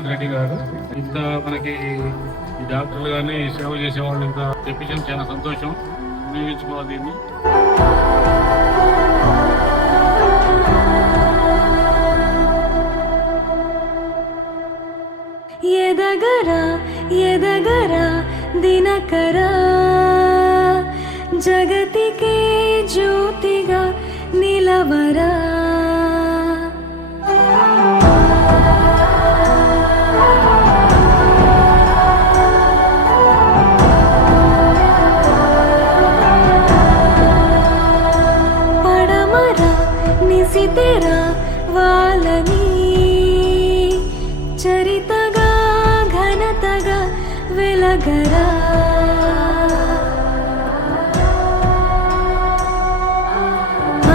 శ్రీకాంత్ రెడ్డి గారు. ఇంత మనకి ఈ డాక్టర్లు కానీ సేవ చేసే వాళ్ళు ఇంత తెప్పించడం చాలా సంతోషం. వినియోగించుకోవాలి దీన్ని. ఎదగరా ఎదగరా దినకరా జగతికే జ్యోతిగా నిలవరా. పడమరా నిశితెరా వాళ్ళని చరితగా ఘనతగా వెలగరా.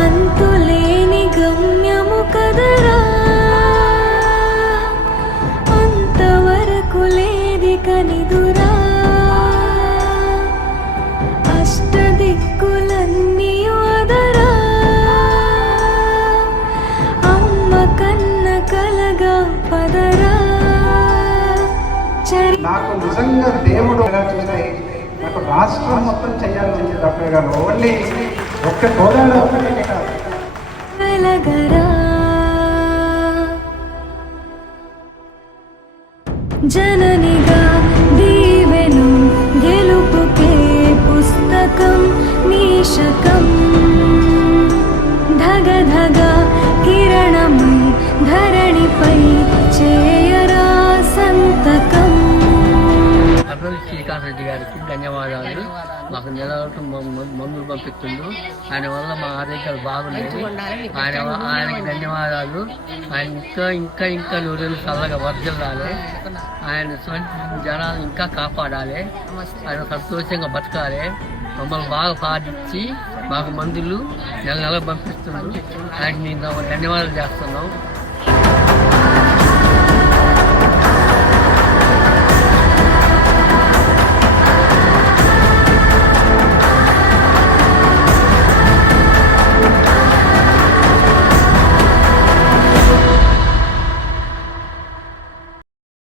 అంతులేని గమ్యము కదరా, అంతవరకు లేది కనిదురా. అష్టదిక్కులన్నీ వదరా, అమ్మ కన్న కలగా పదరా. నాకు నిజంగా దేవుడు చూస్తే నాకు రాష్ట్రం మొత్తం చేయాలని డాక్టర్ గారు ఓన్లీ ఒక్క గోదావరి ఒక్కటే కాదు. జననిగా దీవెను గెలుపుకే పుస్తకం నీశకం. ధగ ధగ కిరణమై ధరణిపై చేయరా సంతకం. శ్రీకాంత్ రెడ్డి గారికి ధన్యవాదాలు. మాకు నెలలకు మందులు పంపిస్తుండ్రు. ఆయన వల్ల మా ఆరోగ్యాలు బాగున్నాయి. ఆయనకి ధన్యవాదాలు. ఆయన ఇంకా ఇంకా ఇంకా నూరేళ్ళు చల్లగా వర్ధిల్లాలి. ఆయన జనాలు ఇంకా కాపాడాలి. ఆయన సంతోషంగా బతకాలి. మమ్మల్ని బాగా పాటించి మాకు మందులు నెల నెలకు పంపిస్తున్నారు. ఆయనకి మేము ధన్యవాదాలు చేస్తున్నాం.